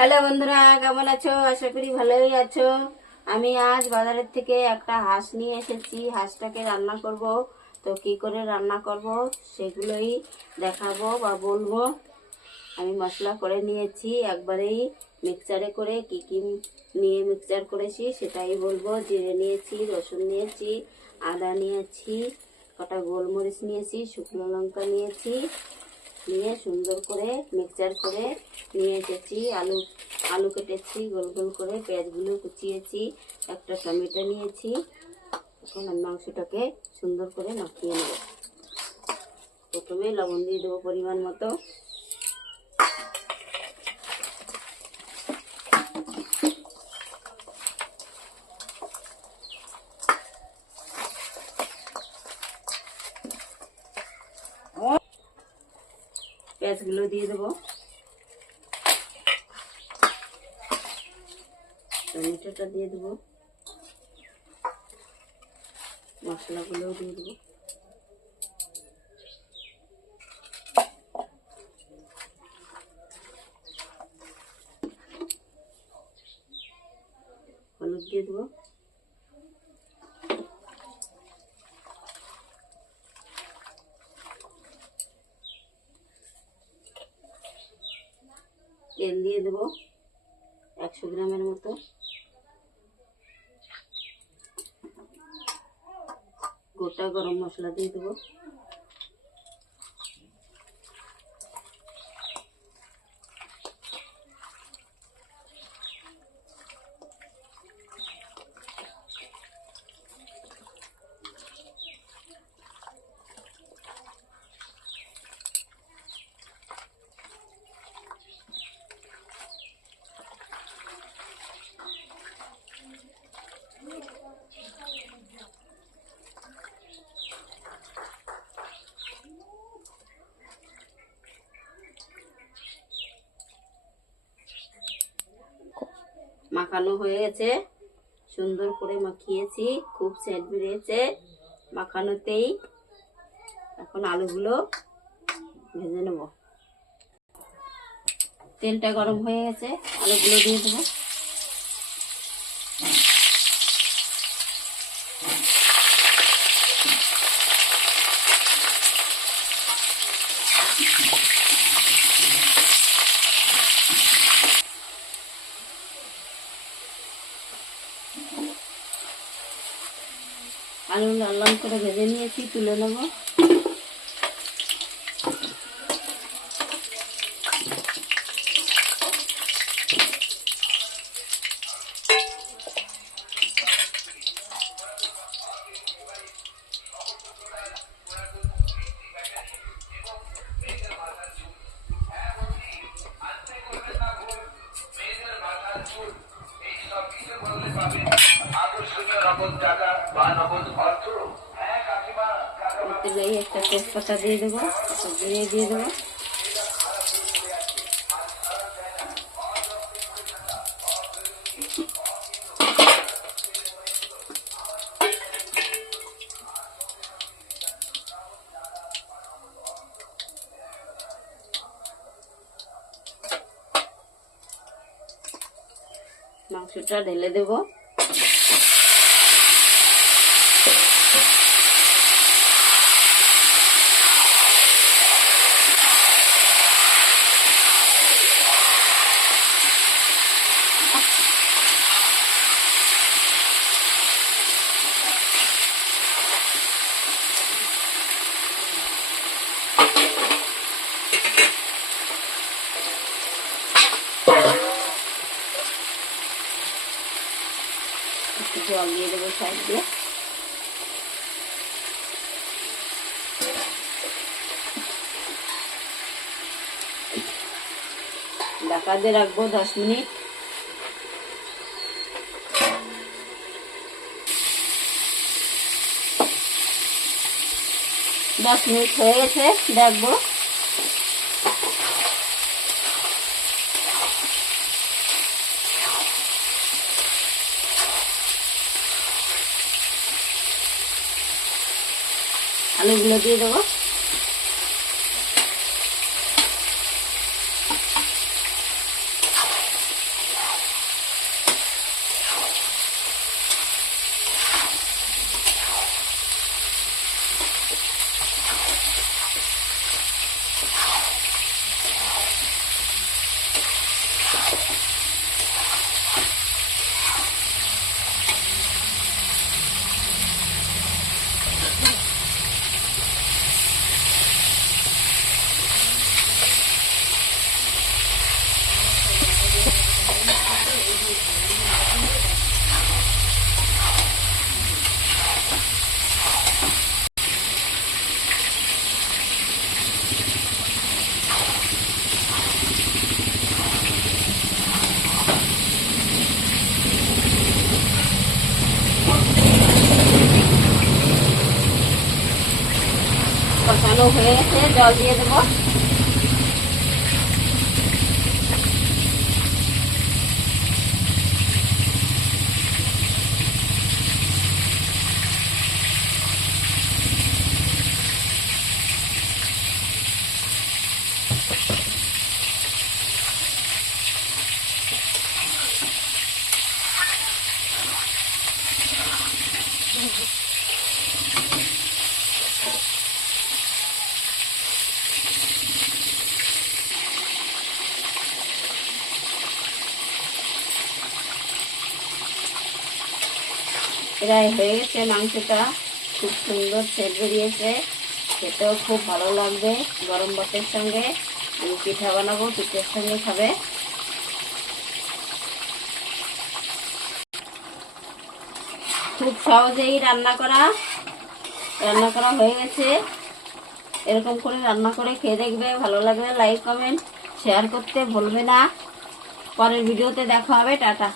Hello বন্ধুরা, কেমন আছো? আশা করি ভালোই আছো। আমি আজ বাজারের থেকে একটা হাঁস নিয়ে এসেছি। হাঁসটাকে রান্না করব। তো কি করে রান্না করব সেগুলোই দেখাবো বা বলবো। আমি মশলা করে নিয়েছি একবারেই মিক্সচারে করে, কি কি নিয়ে মিক্সচার করেছি সেটাই বলবো। জিরে নিয়েছি, রসুন নিয়েছি, আদা নিয়েছি, কটা গোলমরিচ নিয়েছি, শুকনো লঙ্কা নিয়েছি, নিয়ে সুন্দর করে মিক্সচার করে নিয়ে এসেছি। আলু কেটেছি গোল গোল করে, পেঁয়াজগুলো কুচিয়েছি, একটা টমেটো নিয়েছি। এখন আমি মাংসটাকে সুন্দর করে মাখিয়ে নেব। প্রথমে লবণ দিয়ে দেবো পরিমাণ মতো। পেঁয়াজগুলো দিয়ে দেবো, টমেটোটা দিয়ে দেবো, মশলাগুলোও দিয়ে দেবো। হলুদ দিয়ে দেবো, তেল দিয়ে দেবো 100 গ্রামের মতো, গোটা গরম মশলা দিয়ে দেবো, মাখানো হয়ে গেছে। সুন্দর করে মাখিয়েছি, খুব সেন্ট বেরিয়েছে মাখানোতেই। এখন আলুগুলো ভেজে নেব। তেলটা গরম হয়ে গেছে, আলুগুলো দিয়ে দেবো। আলু লাল লাল করে ভেজে নিয়েছি, তুলে নেব। একটা তেজপাতা দিয়ে দেবো, জিরে দিয়ে দেবো, মাংসটা ঢেলে দেবো। একটু জল দিয়ে দেবো সাইড দিয়ে। ঢাকা দিয়ে রাখবো 10 মিনিট। 10 মিনিট হয়ে গেছে, দেখবো। আলুগুলো দিয়ে দেবো। পিঠাগুলো হয়ে গেছে, জল দিয়ে দেবো। প্রায় হয়ে গেছে মাংসটা, খুব সুন্দর সেট বেরিয়েছে, খেতেও খুব ভালো লাগবে। গরম ভাতের সঙ্গে আমি পিঠা বানাবো, পিঠের সঙ্গে খাবে। খুব সহজেই রান্না করা হয়ে গেছে। এরকম করে রান্না করে খেয়ে দেখবে, ভালো লাগবে লাইক কমেন্ট শেয়ার করতে ভুলবে না। পরের ভিডিওতে দেখা হবে, টাটা।